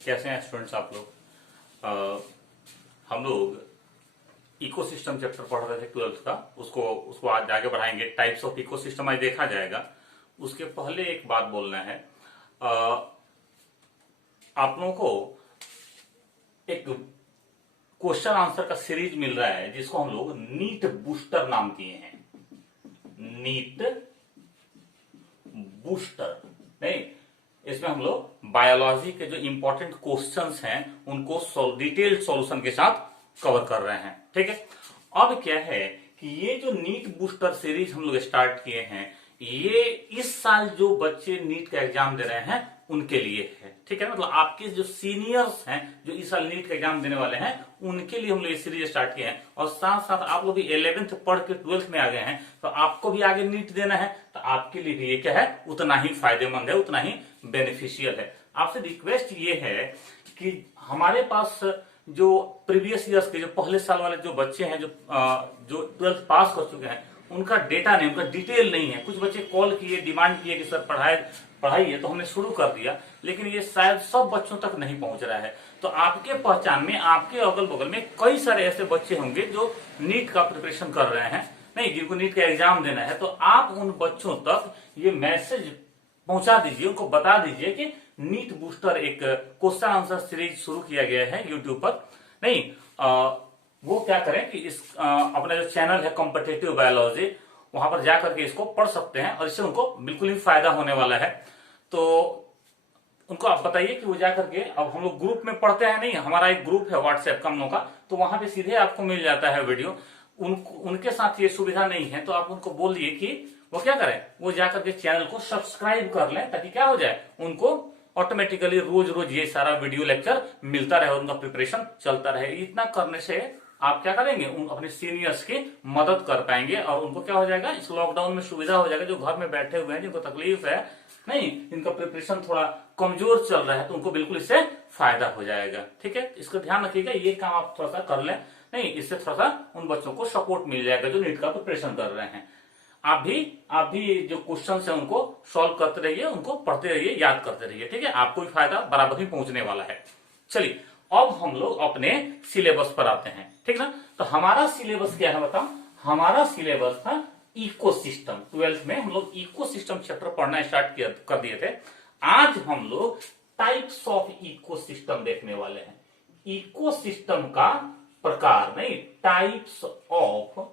कैसे हैं स्टूडेंट्स आप लोग। हम लोग इकोसिस्टम चैप्टर पढ़ रहे थे 12th का, उसको आज आगे बढ़ाएंगे। टाइप्स ऑफ इकोसिस्टम आज देखा जाएगा। उसके पहले एक बात बोलना है, आप लोगों को एक क्वेश्चन आंसर का सीरीज मिल रहा है जिसको हम लोग नीट बूस्टर नाम दिए हैं। नीट बूस्टर नहीं, इसमें हम लोग बायोलॉजी के जो इंपॉर्टेंट क्वेश्चंस हैं उनको डिटेल्ड सॉल्यूशन के साथ कवर कर रहे हैं। ठीक है, अब क्या है कि ये जो नीट बूस्टर सीरीज हम लोग स्टार्ट किए हैं, ये इस साल जो बच्चे नीट का एग्जाम दे रहे हैं उनके लिए है। ठीक है, मतलब आपके जो सीनियर्स हैं जो इस साल नीट का एग्जाम देने वाले हैं उनके लिए हम लोग ये सीरीज स्टार्ट किए हैं। और साथ साथ आप लोग भी 11th पढ़ के 12th में आ गए हैं तो आपको भी आगे नीट देना है, तो आपके लिए भी ये क्या है, उतना ही फायदेमंद है, उतना ही बेनिफिशियल है। आपसे रिक्वेस्ट ये है कि हमारे पास जो प्रीवियस ईयर्स के जो पहले साल वाले जो बच्चे हैं जो 12th पास कर चुके हैं उनका डेटा नहीं, उनका डिटेल नहीं है। कुछ बच्चे कॉल किए, डिमांड किए कि सर पढ़ाइए, तो हमने शुरू कर दिया, लेकिन ये शायद सब बच्चों तक नहीं पहुंच रहा है। तो आपके पहचान में, आपके अगल बगल में कई सारे ऐसे बच्चे होंगे जो नीट का प्रिपरेशन कर रहे हैं, नहीं, जिनको नीट का एग्जाम देना है। तो आप उन बच्चों तक ये मैसेज पहुंचा दीजिए, उनको बता दीजिए कि नीट बूस्टर एक क्वेश्चन आंसर सीरीज शुरू किया गया है यूट्यूब पर। नहीं, वो क्या करें कि इस अपना जो चैनल है कॉम्पिटिटिव बायोलॉजी, वहां पर जाकर के इसको पढ़ सकते हैं और इससे उनको बिल्कुल ही फायदा होने वाला है। तो उनको आप बताइए कि वो जाकर के, अब हम लोग ग्रुप में पढ़ते हैं, नहीं, हमारा एक ग्रुप है व्हाट्सएप का हम लोग का, तो वहां पे सीधे आपको मिल जाता है वीडियो। उनके साथ ये सुविधा नहीं है तो आप उनको बोलिए कि वो क्या करें, वो जाकर के चैनल को सब्सक्राइब कर लें, ताकि क्या हो जाए, उनको ऑटोमेटिकली रोज रोज ये सारा वीडियो लेक्चर मिलता रहे और उनका प्रिपरेशन चलता रहे। इतना करने से आप क्या करेंगे, उन अपने सीनियर्स की मदद कर पाएंगे और उनको क्या हो जाएगा, इस लॉकडाउन में सुविधा हो जाएगा। जो घर में बैठे हुए हैं, जिनको तकलीफ है, नहीं, इनका प्रिपरेशन थोड़ा कमजोर चल रहा है, तो उनको बिल्कुल इससे फायदा हो जाएगा। ठीक है, इसका ध्यान रखिएगा, ये काम आप थोड़ा सा कर लें, नहीं, इससे थोड़ा सा उन बच्चों को सपोर्ट मिल जाएगा जो नीट का प्रिपरेशन कर रहे हैं। आप भी जो क्वेश्चन है उनको सॉल्व करते रहिए, उनको पढ़ते रहिए, याद करते रहिए। ठीक है, आपको भी फायदा बराबर ही पहुंचने वाला है। चलिए, अब हम लोग अपने सिलेबस पर आते हैं। ठीक ना, तो हमारा सिलेबस क्या है बताओ। हमारा सिलेबस था इकोसिस्टम। 12th में हम लोग इकोसिस्टम चैप्टर पढ़ना स्टार्ट कर दिए थे। आज हम लोग टाइप्स ऑफ इकोसिस्टम देखने वाले हैं। इकोसिस्टम का प्रकार, नहीं, टाइप्स ऑफ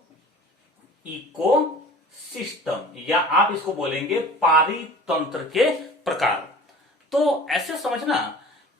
इकोसिस्टम, या आप इसको बोलेंगे पारितंत्र के प्रकार। तो ऐसे समझना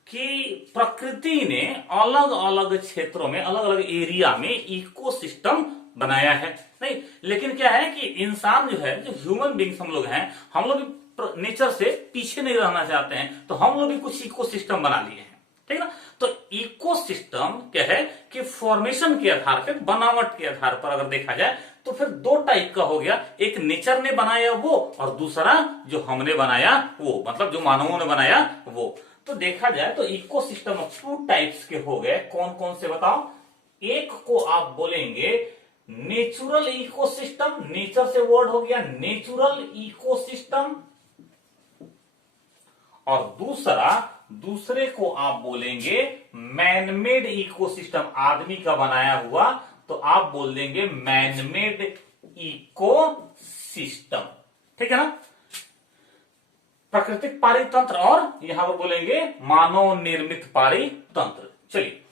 कि प्रकृति ने अलग अलग क्षेत्रों में, अलग अलग एरिया में इकोसिस्टम बनाया है, नहीं, लेकिन क्या है कि इंसान जो है, जो ह्यूमन बींग्स हम लोग हैं, हम लोग भी नेचर से पीछे नहीं रहना चाहते हैं, तो हम लोग भी कुछ इकोसिस्टम बना लिए हैं। ठीक ना, तो इकोसिस्टम क्या है कि फॉर्मेशन के आधार पर, बनावट के आधार पर अगर देखा जाए तो फिर दो टाइप का हो गया। एक नेचर ने बनाया वो, और दूसरा जो हमने बनाया वो, मतलब जो मानवों ने बनाया वो। तो देखा जाए तो इकोसिस्टम ऑफ 2 टाइप्स के हो गए। कौन कौन से बताओ। एक को आप बोलेंगे नेचुरल इकोसिस्टम, नेचर से वर्ड हो गया नेचुरल इकोसिस्टम, और दूसरे को आप बोलेंगे मैनमेड इकोसिस्टम, आदमी का बनाया हुआ, तो आप बोल देंगे मैनमेड इकोसिस्टम। ठीक है ना, प्राकृतिक पारितंत्र, और यहां पर बोलेंगे मानव निर्मित पारितंत्र। चलिए,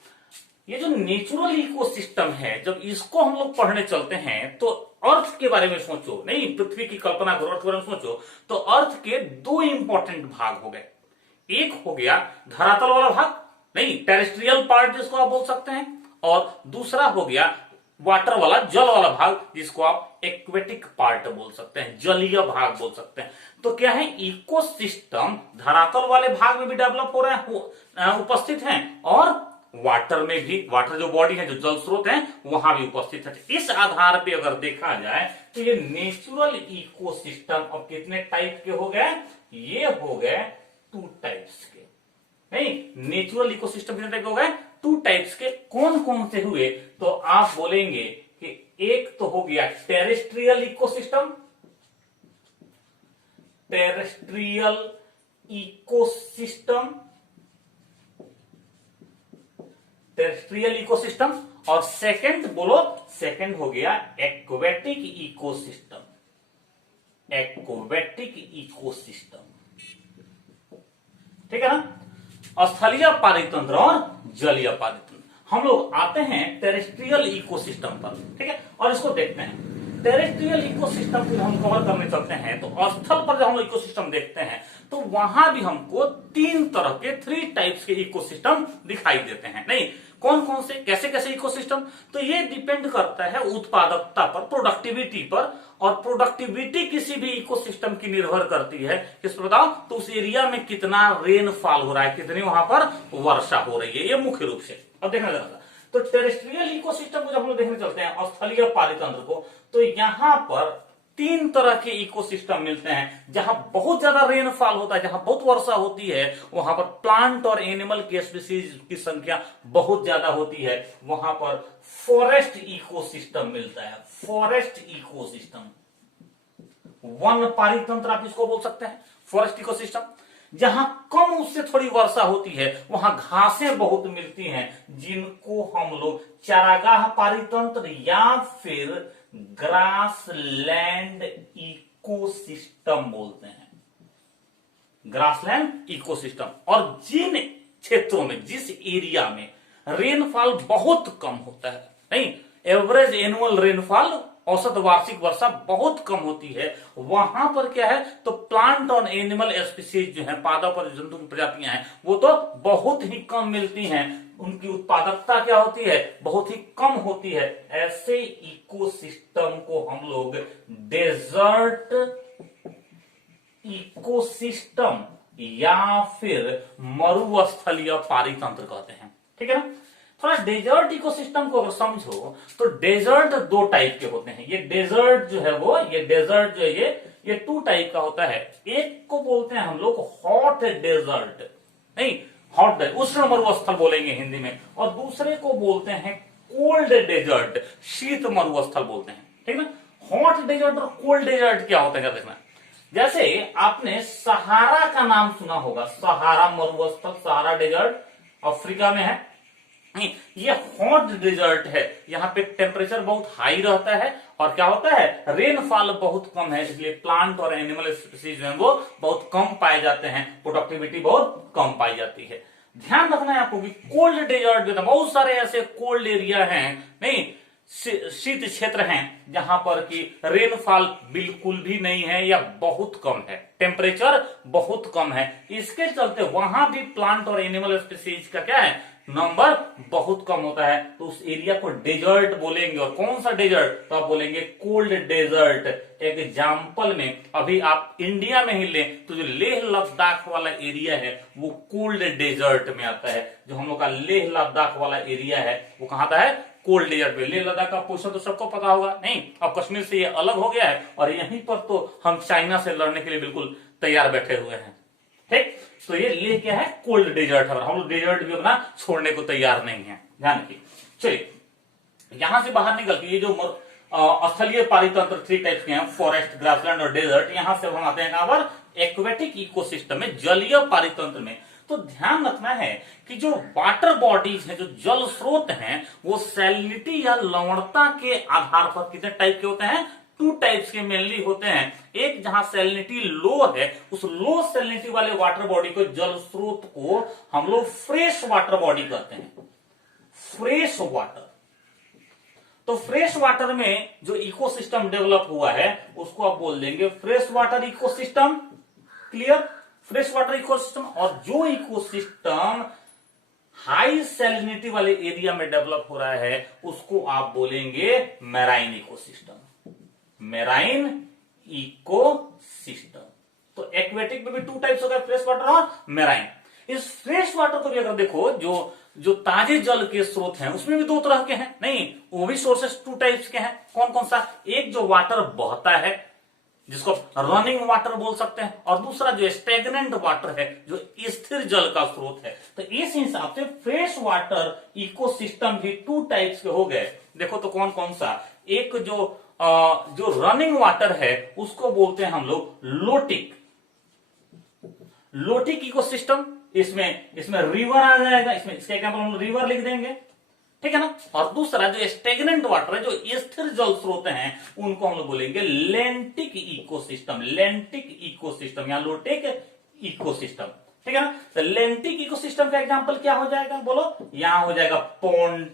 ये जो नेचुरल इकोसिस्टम है, जब इसको हम लोग पढ़ने चलते हैं तो अर्थ के बारे में सोचो, नहीं, पृथ्वी की कल्पना करो, अर्थ के बारे में सोचो, तो अर्थ के 2 इंपॉर्टेंट भाग हो गए। एक हो गया धरातल वाला भाग, नहीं, टेरेस्ट्रियल पार्ट जिसको आप बोल सकते हैं, और दूसरा हो गया वाटर वाला, जल वाला भाग, जिसको आप एक्वेटिक पार्ट बोल सकते हैं, जलीय भाग बोल सकते हैं। तो क्या है, इकोसिस्टम धरातल वाले भाग में भी डेवलप हो रहे हैं, उपस्थित हैं, और वाटर में भी, वाटर जो बॉडी है, जो जल स्रोत है, वहां भी उपस्थित है। इस आधार पे अगर देखा जाए तो ये नेचुरल इकोसिस्टम अब कितने टाइप के हो गए, ये हो गए 2 टाइप्स के। नहीं, नेचुरल इकोसिस्टम कितने टाइप के हो गए, 2 टाइप्स के। कौन कौन से हुए, तो आप बोलेंगे कि एक तो हो गया terrestrial ecosystem, terrestrial ecosystem, terrestrial ecosystem, और सेकंड बोलो, सेकंड हो गया एक्वेटिक इकोसिस्टम। एक्वेटिक इकोसिस्टम, ठीक है ना। स्थलीय पारितंत्र और जलीय पारितंत्र। हम लोग आते हैं टेरेस्ट्रियल इकोसिस्टम पर, ठीक है, और इसको देखते हैं। टेरेस्ट्रियल इकोसिस्टम को हम कवर करने चलते हैं, तो स्थल पर जब हम इकोसिस्टम देखते हैं तो वहां भी हमको तीन तरह के, 3 टाइप्स के इकोसिस्टम दिखाई देते हैं। नहीं, कौन कौन से, कैसे कैसे इकोसिस्टम, तो ये डिपेंड करता है उत्पादकता पर, प्रोडक्टिविटी पर, और प्रोडक्टिविटी किसी भी इकोसिस्टम की निर्भर करती है किस पर बताओ, तो उस एरिया में कितना रेनफॉल हो रहा है, कितनी वहां पर वर्षा हो रही है, ये मुख्य रूप से। अब देखना जरा, तो टेरेस्ट्रियल इकोसिस्टम को जब हम लोग देखने चलते हैं, स्थलीय पारितंत्र को, तो यहां पर 3 तरह के इकोसिस्टम मिलते हैं। जहां बहुत ज्यादा रेनफॉल होता है, जहां बहुत वर्षा होती है, वहां पर प्लांट और एनिमल की स्पीसीज की संख्या बहुत ज्यादा होती है, वहां पर फॉरेस्ट इकोसिस्टम मिलता है। फॉरेस्ट इकोसिस्टम, वन पारितंत्र आप इसको बोल सकते हैं, फॉरेस्ट इकोसिस्टम। जहां कम उससे थोड़ी वर्षा होती है, वहां घासें बहुत मिलती हैं, जिनको हम लोग चारागाह पारितंत्र या फिर ग्रासलैंड इकोसिस्टम बोलते हैं। Grassland ecosystem. और जिन क्षेत्रों में, जिस एरिया में रेनफॉल बहुत कम होता है, नहीं, एवरेज एनुअल रेनफॉल, औसत वार्षिक वर्षा बहुत कम होती है, वहां पर क्या है, तो प्लांट और एनिमल स्पीसीज जो है, पादप और जंतु की प्रजातियां हैं, वो तो बहुत ही कम मिलती हैं। उनकी उत्पादकता क्या होती है, बहुत ही कम होती है। ऐसे इकोसिस्टम को हम लोग डेजर्ट इकोसिस्टम या फिर मरुस्थलीय पारितंत्र कहते हैं, ठीक है ना। थोड़ा डेजर्ट इकोसिस्टम को अगर समझो, तो डेजर्ट 2 टाइप के होते हैं। ये डेजर्ट जो है वो, ये डेजर्ट जो है ये 2 टाइप का होता है। एक को बोलते हैं हम लोग हॉट डेजर्ट, नहीं, हॉट उष्ण मरुस्थल बोलेंगे हिंदी में, और दूसरे को बोलते हैं कोल्ड डेजर्ट, शीत मरुस्थल बोलते हैं, ठीक ना। हॉट डेजर्ट और कोल्ड डेजर्ट क्या होता है, क्या देखना। जैसे आपने सहारा का नाम सुना होगा, सहारा मरुस्थल, सहारा डेजर्ट अफ्रीका में है। ये हॉट डेजर्ट है, यहाँ पे टेम्परेचर बहुत हाई रहता है, और क्या होता है, रेनफॉल बहुत कम है, इसलिए प्लांट और एनिमल स्पीसीज जो है वो बहुत कम पाए जाते हैं, प्रोडक्टिविटी बहुत कम पाई जाती है। ध्यान रखना है आपको कि कोल्ड डेजर्ट जो है, बहुत सारे ऐसे कोल्ड एरिया हैं, नहीं, शीत क्षेत्र हैं, जहां पर कि रेनफॉल बिल्कुल भी नहीं है या बहुत कम है, टेम्परेचर बहुत कम है। इसके चलते वहां भी प्लांट और एनिमल स्पीसीज का क्या है, नंबर बहुत कम होता है, तो उस एरिया को डेजर्ट बोलेंगे। और कौन सा डेजर्ट, तो आप बोलेंगे कोल्ड डेजर्ट। एग्जाम्पल में अभी आप इंडिया में ही लें तो जो लेह लद्दाख वाला एरिया है वो कोल्ड डेजर्ट में आता है। जो हम लोग का लेह लद्दाख वाला एरिया है वो कहां आता है, कोल्ड डेजर्ट में। लेह लद्दाख का पोषण तो सबको पता होगा, नहीं, अब कश्मीर से ये अलग हो गया है, और यहीं पर तो हम चाइना से लड़ने के लिए बिल्कुल तैयार बैठे हुए हैं, ठीक। तो ये ले क्या है, कोल्ड डेजर्ट है, हम लोग डेजर्ट भी अपना छोड़ने को तैयार नहीं है, ध्यान रखिए। चलिए यहां से बाहर निकल के ये जो स्थलीय पारितंत्र 3 टाइप्स के हैं, फॉरेस्ट, ग्रासलैंड और डेजर्ट, यहां से हम आते हैं कहां पर, एक्वेटिक इकोसिस्टम में, जलीय पारितंत्र में। तो ध्यान रखना है कि जो वाटर बॉडीज हैं, जो जल स्रोत हैं, वो सैलिनिटी या लवणता के आधार पर कितने टाइप के होते हैं, 2 टाइप्स के मेनली होते हैं। एक जहां सैलिनिटी लो है, उस लो सैलिनिटी वाले वाटर बॉडी को, जल स्रोत को हम लोग फ्रेश वाटर बॉडी कहते हैं, फ्रेश वाटर। तो फ्रेश वाटर में जो इकोसिस्टम डेवलप हुआ है उसको आप बोल देंगे fresh water ecosystem, clear, fresh water ecosystem. और जो इकोसिस्टम हाई सैलिनिटी वाले एरिया में डेवलप हो रहा है उसको आप बोलेंगे मैराइन इकोसिस्टम, मैराइन इकोसिस्टम। तो एक्वेटिक में भी 2 टाइप्स हो गए, फ्रेश वाटर और मैराइन। इस फ्रेश वाटर को भी अगर देखो, जो ताजे जल के स्रोत हैं उसमें भी 2 तरह के हैं, नहीं, वो भी सोर्सेस 2 टाइप्स के हैं। कौन कौन सा, एक जो वाटर बहता है जिसको रनिंग वाटर बोल सकते हैं, और दूसरा जो स्टेगनेंट वाटर है, जो स्थिर जल का स्रोत है। तो इस हिसाब से फ्रेश वाटर इकोसिस्टम भी 2 टाइप्स के हो गए। देखो तो कौन कौन सा, एक जो रनिंग वाटर है उसको बोलते हैं हम लोग लोटिक इकोसिस्टम, इसमें इसमें रिवर आ जाएगा, इसमें इसका एग्जाम्पल हम रिवर लिख देंगे, ठीक है ना। और दूसरा जो स्टेगनेंट वाटर है, जो स्थिर जल स्रोत हैं, उनको हम लोग बोलेंगे लेंटिक इकोसिस्टम, लेंटिक इकोसिस्टम या लोटेक इकोसिस्टम, ठीक है ना। तो लेंटिक इकोसिस्टम का एग्जांपल क्या हो जाएगा बोलो, यहां हो जाएगा पॉन्ड,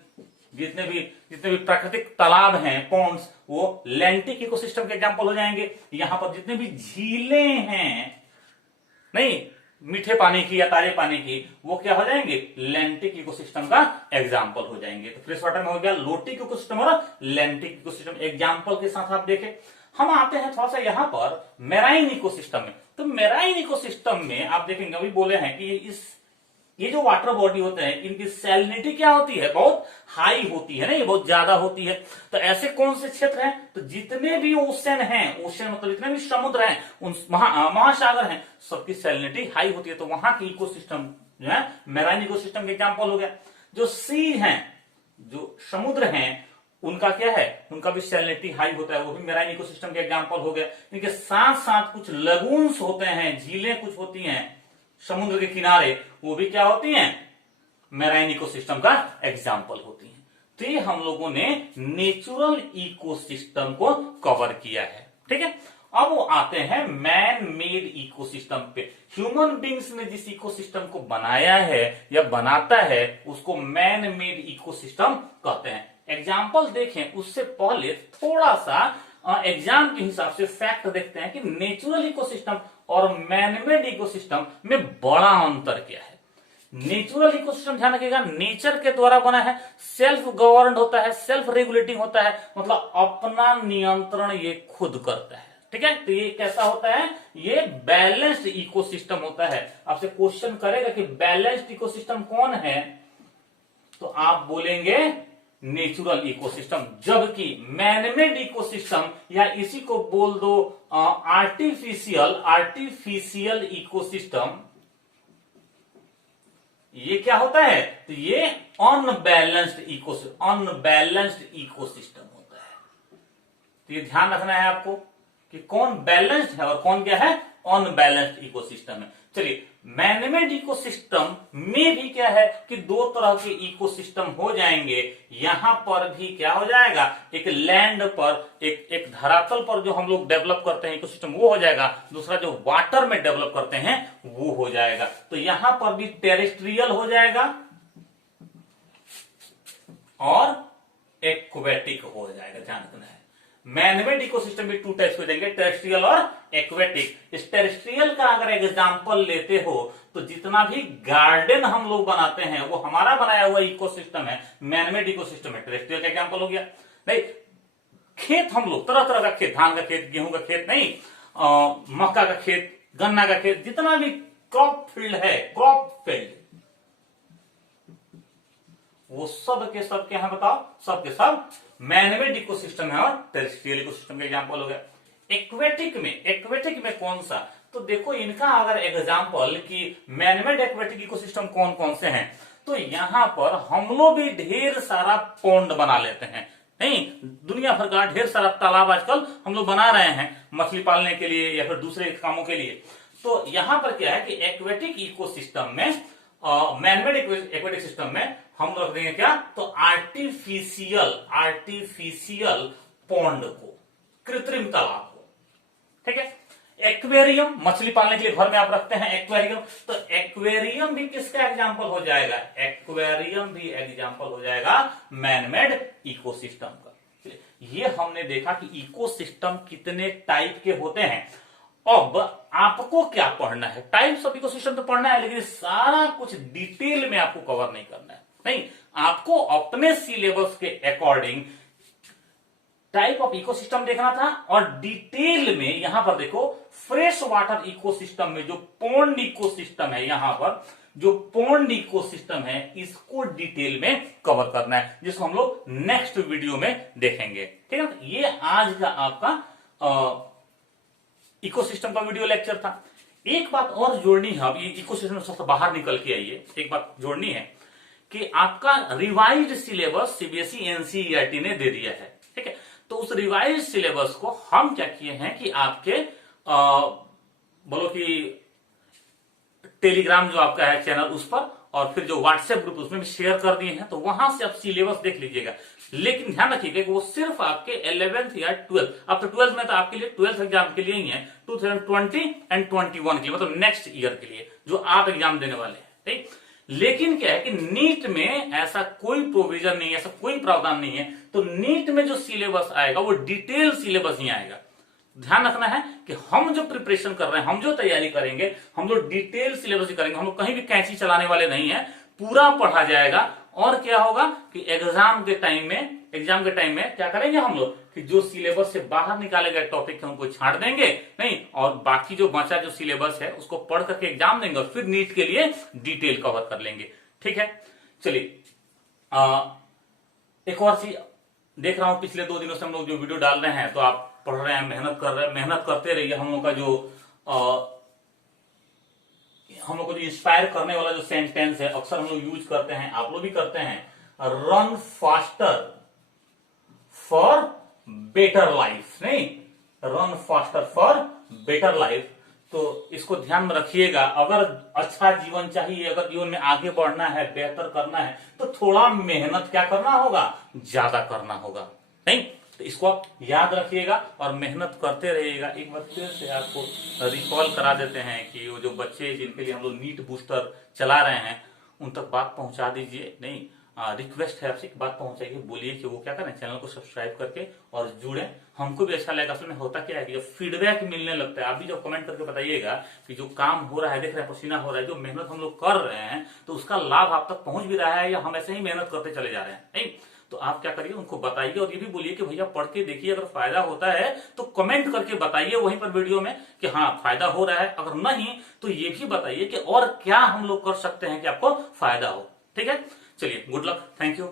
जितने भी प्राकृतिक तालाब हैं, पॉन्ड्स, वो लेंटिक इकोसिस्टम के एग्जांपल हो जाएंगे। यहां पर जितने भी झीलें हैं, नहीं मीठे पानी की या ताजे पानी की, वो क्या हो जाएंगे, लेंटिक इकोसिस्टम का एग्जाम्पल हो जाएंगे। तो फ्रेश वाटर में हो गया लोटिक इकोसिस्टम और लेंटिक इकोसिस्टम एग्जाम्पल के साथ आप देखें। हम आते हैं थोड़ा सा यहां पर मेराइन इकोसिस्टम में। तो मेराइन इकोसिस्टम में आप देखेंगे, अभी बोले हैं कि ये जो वाटर बॉडी होते हैं, इनकी सैलिनिटी क्या होती है, बहुत हाई होती है, नहीं बहुत ज्यादा होती है। तो ऐसे कौन से क्षेत्र हैं, तो जितने भी ओशन हैं, ओशन मतलब जितने भी समुद्र हैं, उन महासागर हैं, सबकी सैलिनिटी हाई होती है। तो वहां की इकोसिस्टम जो है मेराइन इकोसिस्टम के एग्जाम्पल हो गया। जो सी हैं, जो समुद्र हैं, उनका क्या है, उनका भी सैलिनिटी हाई होता है, वो भी मेराइन इकोसिस्टम के एग्जाम्पल हो गया। इनके साथ साथ कुछ लगून्स होते हैं, झीलें कुछ होती हैं समुद्र के किनारे, वो भी क्या होती हैं, मेराइन इकोसिस्टम का एग्जाम्पल होती हैं। तो ये हम लोगों ने नेचुरल इकोसिस्टम को कवर किया है, ठीक है। अब वो आते हैं मैन मेड इकोसिस्टम पे। ह्यूमन बींग्स ने जिस इकोसिस्टम को बनाया है या बनाता है, उसको मैन मेड इकोसिस्टम कहते हैं। एग्जाम्पल देखें उससे पहले थोड़ा सा एग्जाम के हिसाब से फैक्ट देखते हैं कि नेचुरल इकोसिस्टम और मैनमेड इकोसिस्टम में बड़ा अंतर क्या है। नेचुरल इकोसिस्टम ध्यान रखिएगा, नेचर के द्वारा बना है, सेल्फ गवर्नड होता है, सेल्फ रेगुलेटिंग होता है, मतलब अपना नियंत्रण ये खुद करता है, ठीक है। तो ये कैसा होता है, ये बैलेंस्ड इकोसिस्टम होता है। आपसे क्वेश्चन करेगा कि बैलेंस्ड इकोसिस्टम कौन है, तो आप बोलेंगे नेचुरल इकोसिस्टम। जबकि मैनमेड इकोसिस्टम या इसी को बोल दो आर्टिफिशियल इकोसिस्टम, ये क्या होता है, तो ये अनबैलेंस्ड इकोसिस्टम होता है। तो ये ध्यान रखना है आपको कि कौन बैलेंस्ड है और कौन क्या है, अनबैलेंस्ड इकोसिस्टम है। चलिए, मैनमेड इकोसिस्टम में भी क्या है कि दो तरह के इकोसिस्टम हो जाएंगे। यहां पर भी क्या हो जाएगा, एक लैंड पर, एक धरातल पर जो हम लोग डेवलप करते हैं इकोसिस्टम, वो हो जाएगा। दूसरा जो वाटर में डेवलप करते हैं वो हो जाएगा। तो यहां पर भी टेरेस्ट्रियल हो जाएगा और एक्वेटिक हो जाएगा, ध्यान रखना है। मैनमेड इकोसिस्टम में टू टाइप्स हो जाएंगे, टेरेस्ट्रियल और एक्वेटिक। इस टेरेस्ट्रियल का अगर एग्जांपल लेते हो तो जितना भी गार्डन हम लोग बनाते हैं वो हमारा बनाया हुआ इकोसिस्टम है, मैनमेड इकोसिस्टम है, टेरेस्ट्रियल का एग्जांपल हो गया। नहीं, खेत हम लोग तरह तरह का खेत, धान का खेत, गेहूं का खेत, नहीं मक्का का खेत, गन्ना का खेत, जितना भी क्रॉप फील्ड है, क्रॉप फील्ड, वो सब के सब क्या है बताओ, सब के सब मैनमेड इकोसिस्टम है और टेरेस्ट्रियल इकोसिस्टम का एग्जांपल हो गया। एक्वेटिक में कौन सा, तो देखो इनका अगर एग्जांपल कि मैनमेड एक्वेटिक इकोसिस्टम कौन कौन से हैं, तो यहां पर हम लोग भी ढेर सारा पॉन्ड बना लेते हैं, नहीं दुनिया भर का ढेर सारा तालाब आजकल हम लोग बना रहे हैं मछली पालने के लिए या फिर दूसरे कामों के लिए। तो यहां पर क्या है कि एक्वेटिक इकोसिस्टम में, मैनमेड एक्वेटिक सिस्टम में हम रख देंगे क्या, तो आर्टिफिशियल पॉन्ड को, कृत्रिम तालाब को, ठीक है। एक्वेरियम, मछली पालने के लिए घर में आप रखते हैं एक्वेरियम, तो एक्वेरियम भी किसका एग्जांपल हो जाएगा, एक्वेरियम भी एग्जांपल हो जाएगा मैनमेड इकोसिस्टम का। ये हमने देखा कि इकोसिस्टम कितने टाइप के होते हैं। अब आपको क्या पढ़ना है, टाइप्स ऑफ इकोसिस्टम तो पढ़ना है, लेकिन सारा कुछ डिटेल में आपको कवर नहीं करना है। नहीं, आपको अपने सिलेबस के अकॉर्डिंग टाइप ऑफ इकोसिस्टम देखना था और डिटेल में यहां पर देखो फ्रेश वाटर इकोसिस्टम में जो पॉन्ड इकोसिस्टम है, यहां पर जो पॉन्ड इकोसिस्टम है इसको डिटेल में कवर करना है, जिसको हम लोग नेक्स्ट वीडियो में देखेंगे, ठीक है। ये आज का आपका इकोसिस्टम का वीडियो लेक्चर था। एक बात और जोड़नी है, अब ये इकोसिस्टम से बाहर निकल के आइए, एक बात जोड़नी है कि आपका रिवाइज्ड सिलेबस सीबीएसई एनसीईआरटी ने दे दिया है, ठीक है। तो उस रिवाइज्ड सिलेबस को हम क्या किए हैं कि आपके बोलो कि टेलीग्राम जो आपका है चैनल उस पर, और फिर जो व्हाट्सएप ग्रुप उसमें भी शेयर कर दिए हैं, तो वहां से आप सिलेबस देख लीजिएगा। लेकिन ध्यान रखिएगा कि वो सिर्फ आपके 11th या 12th, अब तो 12th में तो आपके लिए 12th एग्जाम के लिए ही है, 2020 एंड 21 के लिए, मतलब नेक्स्ट ईयर के लिए जो आप एग्जाम देने वाले हैं, ठीक। लेकिन क्या है कि नीट में ऐसा कोई प्रोविजन नहीं है, ऐसा कोई प्रावधान नहीं है। तो नीट में जो सिलेबस आएगा वो डिटेल सिलेबस ही आएगा। ध्यान रखना है कि हम जो प्रिपरेशन कर रहे हैं, हम जो तैयारी करेंगे, हम लोग डिटेल सिलेबस ही करेंगे। हम लोग कहीं भी कैंची चलाने वाले नहीं है, पूरा पढ़ा जाएगा। और क्या होगा कि एग्जाम के टाइम में क्या करेंगे हम लोग कि जो सिलेबस से बाहर निकाले गए टॉपिक है उनको छांट देंगे नहीं, और बाकी जो बचा जो सिलेबस है उसको पढ़ करके एग्जाम देंगे और फिर नीट के लिए डिटेल कवर कर लेंगे। ठीक है, चलिए एक और चीज देख रहा हूं, पिछले 2 दिनों से हम लोग जो वीडियो डाल रहे हैं, तो आप पढ़ रहे हैं, मेहनत कर रहे हैं, मेहनत करते रहिए। हम लोग का जो हम लोग को जो इंस्पायर करने वाला जो सेंटेंस है अक्सर हम लोग यूज करते हैं, आप लोग भी करते हैं, run faster for better life, नहीं, run faster for better life. तो इसको ध्यान में रखिएगा। अगर अच्छा जीवन चाहिए, अगर जीवन में आगे बढ़ना है, बेहतर करना है, तो थोड़ा मेहनत क्या करना होगा, ज्यादा करना होगा, नहीं। तो इसको आप याद रखिएगा और मेहनत करते रहिएगा। एक बार फिर से आपको रिकॉल करा देते हैं कि वो जो बच्चे जिनके लिए हम लोग नीट बूस्टर चला रहे हैं उन तक बात पहुंचा दीजिए, नहीं, रिक्वेस्ट है आपसे कि बात पहुंचाइए, बोलिए कि वो क्या करें, चैनल को सब्सक्राइब करके और जुड़े। हमको भी अच्छा लगेगा। असल में होता क्या है कि जब फीडबैक मिलने लगता है, आप भी जब कमेंट करके बताइएगा कि जो काम हो रहा है, देख रहे हैं पसीना हो रहा है, जो मेहनत हम लोग कर रहे हैं, तो उसका लाभ आप तक पहुंच भी रहा है या हम ऐसे ही मेहनत करते चले जा रहे हैं, नहीं। तो आप क्या करिए, उनको बताइए और ये भी बोलिए कि भैया पढ़ के देखिए, अगर फायदा होता है तो कमेंट करके बताइए वहीं पर वीडियो में कि हाँ फायदा हो रहा है। अगर नहीं तो ये भी बताइए कि और क्या हम लोग कर सकते हैं कि आपको फायदा हो। ठीक है, चलिए, गुड लक, थैंक यू।